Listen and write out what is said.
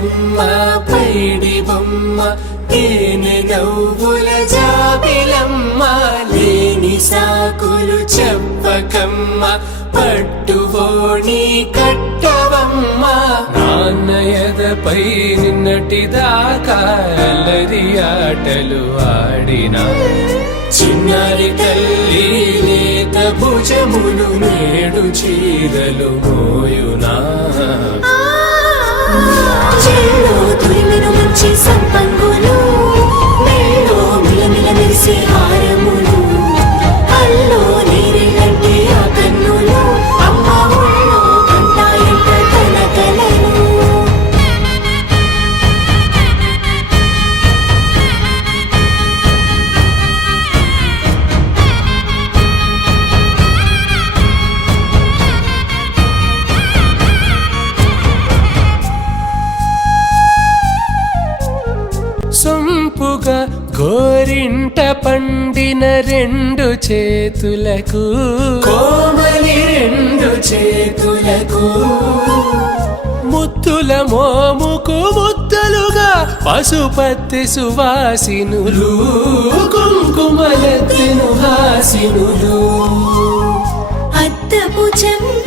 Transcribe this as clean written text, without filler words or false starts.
బుజ్జమ్మ పైడి బొమ్మ తేనె నవ్వుల జాబిలమ్మ లేని సాకులు చెప్పకమ్మ పట్టువోణి కట్టవమ్మ నాన్నయదపై నిన్నటిదాకా అల్లరి ఆటలు ఆడినా చిన్నారి తల్లి లేత భుజములు నేడు చీరలు మోయునా చెల్లో తురిమెను మంచి సంపంగులు మెల్లో మిలమిల మెరిసే హారములు అల్లో నీరెళ్ళంటే ఆ కన్నులు అమ్మ ఒళ్ళో కంటాయంట తన కలను సొంపుగా గోరింట పండిన రెండు చేతులకు కోమలి రెండు చేతులకు ముద్దుల మోముకు ముద్దలుగా పశుపతి సువాసినులు కుంకుమలెత్తెను హాసినులు అద్దపు చెమ్మ